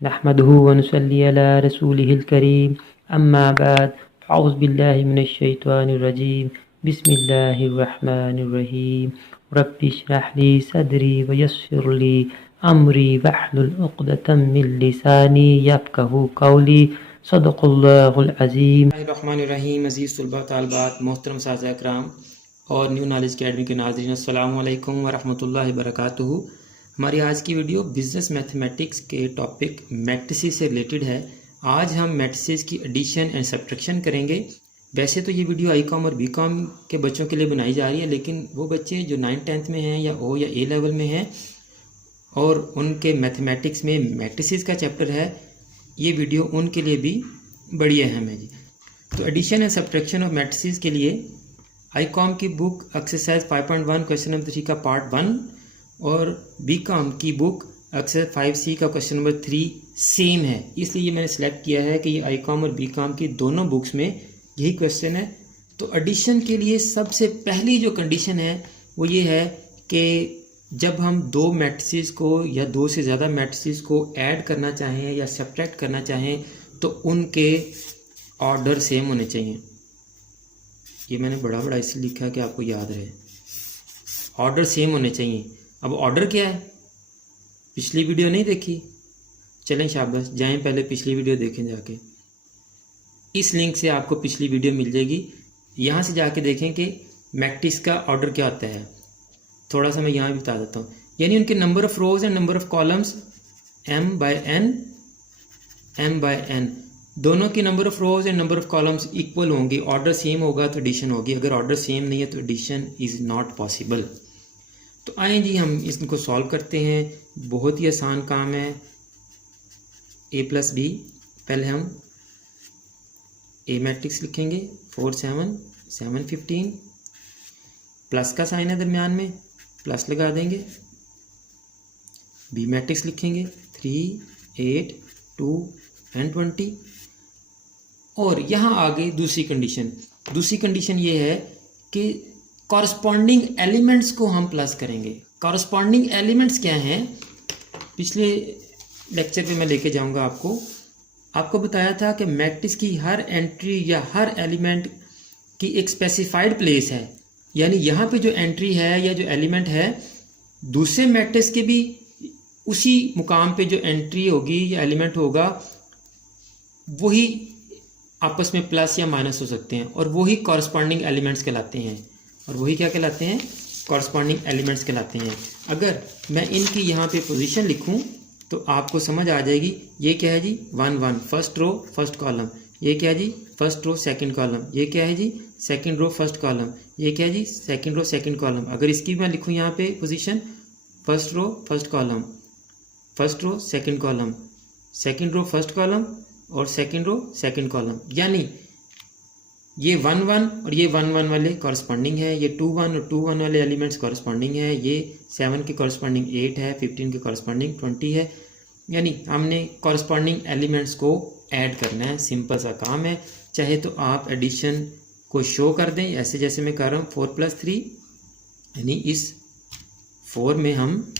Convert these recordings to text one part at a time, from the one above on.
नहमदुहु व नुसल्ली अला रसूलिहिल करीम अम्मा बाद औज़ु बिल्लाहि मिनश शैतानिर रजीम बिस्मिल्लाहिर रहमानिर रहीम रब्बि इश्रह ली सदरी व यस्सिर ली अमरी वहलुल उक़दतम मिन लिसानी यफ़क़हू क़ौली सदक़ल्लाहुल अज़ीम। रहमानिर्रहीम। अज़ीज़ तलबा तालिबात, मोहतरम साज़ा कराम और न्यू नॉलेज अकेडमी के नाज़रीन, अस्सलामु अलैकुम व रहमतुल्लाहि व बरकातुहू। हमारी आज की वीडियो बिज़नेस मैथमेटिक्स के टॉपिक मैट्रिसेस से रिलेटेड है। आज हम मैट्रिसेस की एडिशन एंड सब्ट्रैक्शन करेंगे। वैसे तो ये वीडियो आई.कॉम और बी.कॉम के बच्चों के लिए बनाई जा रही है, लेकिन वो बच्चे जो 9th-10th में हैं या ओ या ए लेवल में हैं और उनके मैथमेटिक्स में मैट्रिसेस का चैप्टर है, ये वीडियो उनके लिए भी बड़ी अहम है जी। तो addition and subtraction of matrices के लिए आई.कॉम की बुक एक्सरसाइज 5.1 क्वेश्चन नंबर 3 का पार्ट 1 और बी.कॉम की बुक एक्सरसाइज 5C का क्वेश्चन नंबर 3 सेम है। इसलिए मैंने सेलेक्ट किया है कि ये आई.कॉम और बी.कॉम की दोनों बुक्स में यही क्वेश्चन है। तो एडिशन के लिए सबसे पहली जो कंडीशन है वो ये है कि जब हम दो मैट्रिसेस को या दो से ज़्यादा मैट्रिसेस को ऐड करना चाहें या सब्ट्रैक्ट करना चाहें तो उनके ऑर्डर सेम होने चाहिए। ये मैंने बड़ा बड़ा इसलिए लिखा कि आपको याद रहे, ऑर्डर सेम होने चाहिए। अब ऑर्डर क्या है? पिछली वीडियो नहीं देखी? चलें शाबाश, जाएं पहले पिछली वीडियो देखें जाके। इस लिंक से आपको पिछली वीडियो मिल जाएगी, यहाँ से जाके देखें कि मैट्रिक्स का ऑर्डर क्या होता है। थोड़ा सा मैं यहाँ भी बता देता हूँ, यानी उनके number of rose and number of columns m/n दोनों की number of rose and number of columns equal होंगी। ऑर्डर सेम होगा तो एडिशन होगी, अगर ऑर्डर सेम नहीं है तो एडिशन इज़ नॉट पॉसिबल। तो आए जी हम इसको सॉल्व करते हैं। बहुत ही आसान काम है। a+b, पहले हम a मैट्रिक्स लिखेंगे 4 7 7 15, प्लस का साइन है दरमियान में, प्लस लगा देंगे। b मैट्रिक्स लिखेंगे 3 8 2 एंड 20। और यहाँ आगे दूसरी कंडीशन ये है कि कॉरस्पॉन्डिंग एलिमेंट्स को हम प्लस करेंगे। कॉरस्पॉन्डिंग एलिमेंट्स क्या हैं? पिछले लेक्चर पे मैं लेके जाऊंगा आपको बताया था कि मैट्रिक्स की हर एंट्री या हर एलिमेंट की एक स्पेसिफाइड प्लेस है, यानी यहाँ पे जो एंट्री है या जो एलिमेंट है दूसरे मैट्रिक्स के भी उसी मुकाम पे जो एंट्री होगी या एलिमेंट होगा वही आपस में प्लस या माइनस हो सकते हैं और वही कॉरस्पॉन्डिंग एलिमेंट्स कहलाते हैं। और वही क्या कहलाते हैं? कॉरस्पॉन्डिंग एलिमेंट्स कहलाते हैं। अगर मैं इनकी यहाँ पे पोजीशन लिखूँ तो आपको समझ आ जाएगी। ये क्या है जी? 1 1 फर्स्ट रो फर्स्ट कॉलम। ये क्या है जी? First row second column. ये क्या है जी? Second row first column. ये क्या है जी? Second row second column. अगर इसकी मैं लिखूँ यहाँ पे position, first row first column, first row second column, second row first column और सेकंड रो सेकंड कॉलम, यानी ये 1 1 और ये 1 1 वाले कॉरस्पॉन्डिंग है, ये 2 1 और 2 1 वाले एलिमेंट्स कॉरस्पॉन्डिंग है, ये 7 के कॉरस्पॉन्डिंग 8 है, 15 के कॉरस्पॉन्डिंग 20 है। यानी हमने कॉरस्पॉन्डिंग एलिमेंट्स को ऐड करना है। सिंपल सा काम है। चाहे तो आप एडिशन को शो कर दें ऐसे जैसे मैं कर रहा हूँ 4 + 3, यानी इस 4 में हम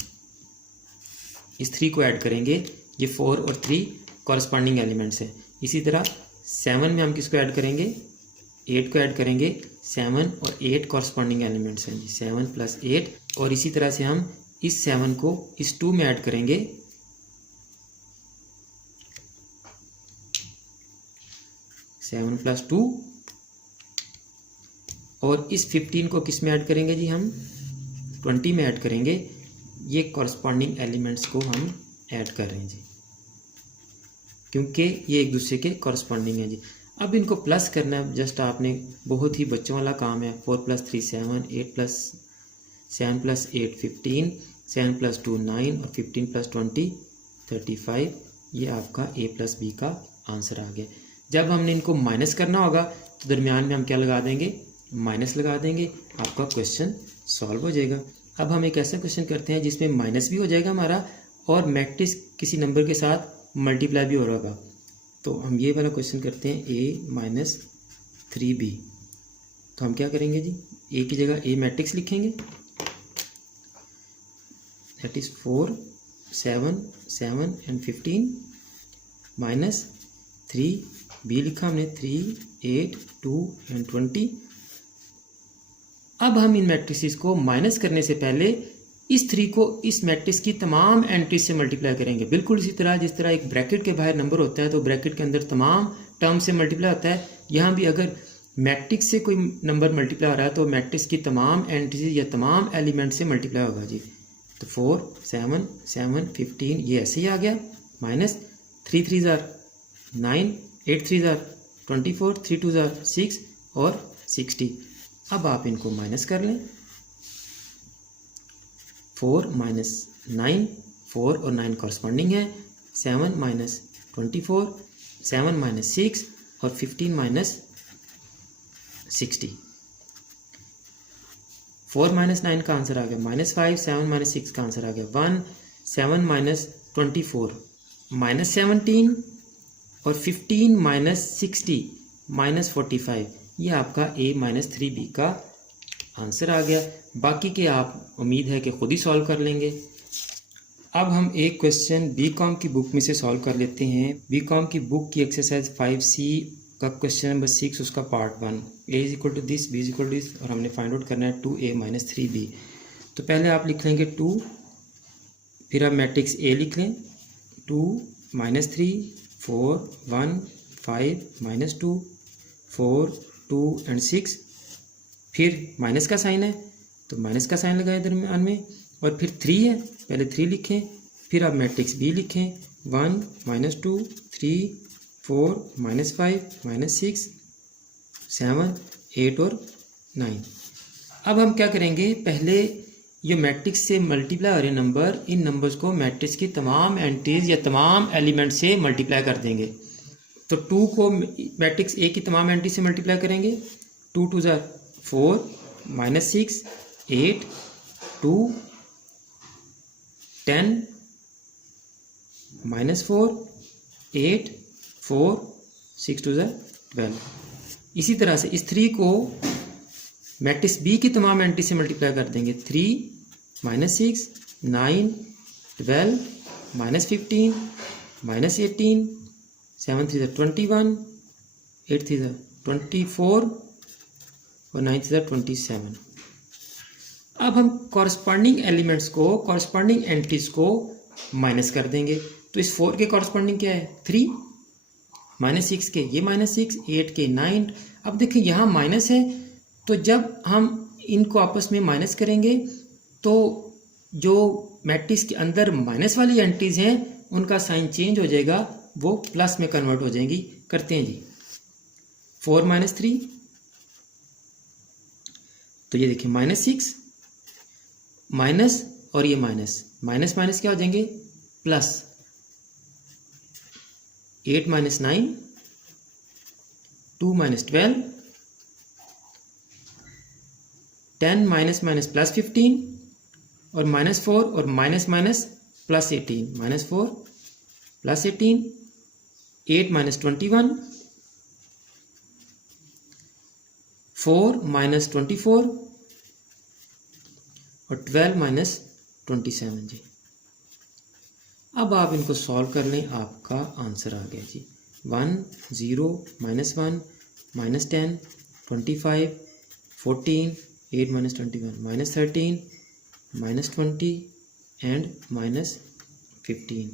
इस 3 को ऐड करेंगे। ये 4 और 3 कॉरस्पॉन्डिंग एलिमेंट्स हैं। इसी तरह 7 में हम किसको ऐड करेंगे? 8 को ऐड करेंगे। 7 और 8 कॉरस्पॉन्डिंग एलिमेंट्स हैं जी, 7 + 8। और इसी तरह से हम इस 7 को इस 2 में ऐड करेंगे। 7 + 2 और इस 15 को किस में ऐड करेंगे जी? हम 20 में ऐड करेंगे। ये कॉरस्पॉन्डिंग एलिमेंट्स को हम ऐड कर रहे हैं जी, क्योंकि ये एक दूसरे के कॉरस्पॉन्डिंग है जी। अब इनको प्लस करना है, जस्ट आपने, बहुत ही बच्चों वाला काम है। 4 + 3 7, 7 + 8 15, 7 + 2 9 और 15 + 20 35। ये आपका a+b का आंसर आ गया। जब हमने इनको माइनस करना होगा तो दरमियान में हम क्या लगा देंगे? माइनस लगा देंगे। आपका क्वेश्चन सॉल्व हो जाएगा। अब हम एक ऐसा क्वेश्चन करते हैं जिसमें माइनस भी हो जाएगा हमारा और मैट्रिक्स किसी नंबर के साथ मल्टीप्लाई भी हो रहा होगा। तो हम ये वाला क्वेश्चन करते हैं a - 3b। तो हम क्या करेंगे जी? a की जगह a मैट्रिक्स लिखेंगे, दैट इज 4 7 7 एंड 15। -3, बी लिखा हमने 3, 8, 2 एंड 20। अब हम इन मैट्रिसेस को माइनस करने से पहले इस 3 को इस मैट्रिक्स की तमाम एंट्रीज से मल्टीप्लाई करेंगे, बिल्कुल इसी तरह जिस तरह एक ब्रैकेट के बाहर नंबर होता है तो ब्रैकेट के अंदर तमाम टर्म से मल्टीप्लाई होता है। यहाँ भी अगर मैट्रिक्स से कोई नंबर मल्टीप्लाई हो रहा है तो मैट्रिक्स की तमाम एंट्रीज या तमाम एलिमेंट से मल्टीप्लाई होगा जी। तो 4, 7, 7, 15 ये ऐसे ही आ गया, माइनस 3 3 ज़ार 9, 8 3 ज़ार 24, 3 2 ज़ार 6 और 60। अब आप इनको माइनस कर लें, 4 माइनस 9, 4 और 9 कॉरस्पॉन्डिंग है, 7 माइनस 24, 7 माइनस 6 और 15 माइनस 60। 4 माइनस 9 का आंसर आ गया -5, 7 माइनस 6 का आंसर आ गया 1, 7 माइनस 24 माइनस 17 और 15 माइनस 60 माइनस 45। ये आपका A माइनस 3B का आंसर आ गया। बाकी के आप उम्मीद है कि खुद ही सॉल्व कर लेंगे। अब हम एक क्वेश्चन बीकॉम की बुक में से सॉल्व कर लेते हैं। बीकॉम की बुक की एक्सरसाइज 5C का क्वेश्चन नंबर 6 उसका part 1, A is equal to this, B is equal to this और हमने फाइंड आउट करना है 2A माइनस 3B। तो पहले आप लिख लेंगे 2, फिर आप मैट्रिक्स A लिख लें, 2 माइनस 3, 4, 1, 5, माइनस 2, 4, 2 एंड 6, फिर माइनस का साइन है तो माइनस का साइन लगाएं दरमियान में, और फिर 3 है, पहले 3 लिखें, फिर आप मैट्रिक्स B लिखें, 1 माइनस 2, 3, 4 माइनस 5 माइनस 6, 7, 8 और 9। अब हम क्या करेंगे, पहले ये मैट्रिक्स से मल्टीप्लाई हो रहे नंबर, इन नंबर्स को मैट्रिक्स की तमाम एंट्रीज या तमाम एलिमेंट से मल्टीप्लाई कर देंगे। तो 2 को मैट्रिक्स A की तमाम एंट्री से मल्टीप्लाई करेंगे, 2 2 ज़ार 4 माइनस 6, 8, 2, 10 माइनस 4, 8, 4, 6 2 ज़ार 12। इसी तरह से इस 3 को मैट्रिक्स B की तमाम एंट्री से मल्टीप्लाई कर देंगे, 3 माइनस 6, 9, 12 माइनस 15 माइनस 18, 7 3 ज़ार 21, 8 3 ज़ार 24 और 9 3 ज़ार 27। अब हम कॉरस्पॉन्डिंग एलिमेंट्स को, कॉरस्पॉन्डिंग एंट्रीज को माइनस कर देंगे। तो इस 4 के कॉरस्पॉन्डिंग क्या है, 3, माइनस 6 के ये माइनस 6, 8 के 9। अब देखिए यहाँ माइनस है, तो जब हम इनको आपस में माइनस करेंगे तो जो मैट्रिक्स के अंदर माइनस वाली एंट्रीज हैं उनका साइन चेंज हो जाएगा, वो प्लस में कन्वर्ट हो जाएंगी। करते हैं जी, 4 माइनस 3, तो ये देखिए माइनस 6 माइनस और ये माइनस माइनस माइनस क्या हो जाएंगे, plus 8 minus 9, 2 minus 12, 10 minus minus plus 15 और माइनस 4 और minus minus plus 18, minus 4 plus 18, 8 minus 21, 4 minus 24 और 12 माइनस 27 जी। अब आप इनको सॉल्व कर लें, आपका आंसर आ गया जी, 1 0 minus 1 minus 10 25 14 8 minus 21 minus 13 minus 20 and minus 15।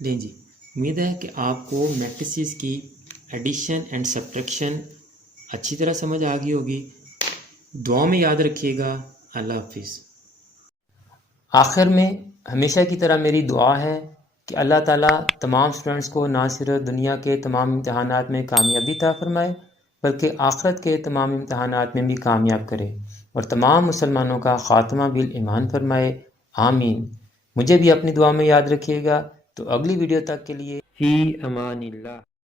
लें जी, उम्मीद है कि आपको मैट्रिसेस की एडिशन एंड सब्ट्रैक्शन अच्छी तरह समझ आ गई होगी। दुआ में याद रखिएगा। अल्लाह हाफिज़। आखिर में हमेशा की तरह मेरी दुआ है कि अल्लाह ताला तमाम स्टूडेंट्स को ना सिर्फ दुनिया के तमाम इम्तहानात में कामयाबी अता फरमाए बल्कि आखिरत के तमाम इम्तहानात में भी कामयाब करे और तमाम मुसलमानों का ख़ात्मा बिल ईमान फरमाए। आमीन। मुझे भी अपनी दुआ में याद रखिएगा। तो अगली वीडियो तक के लिए फ़ी अमानिल्लाह।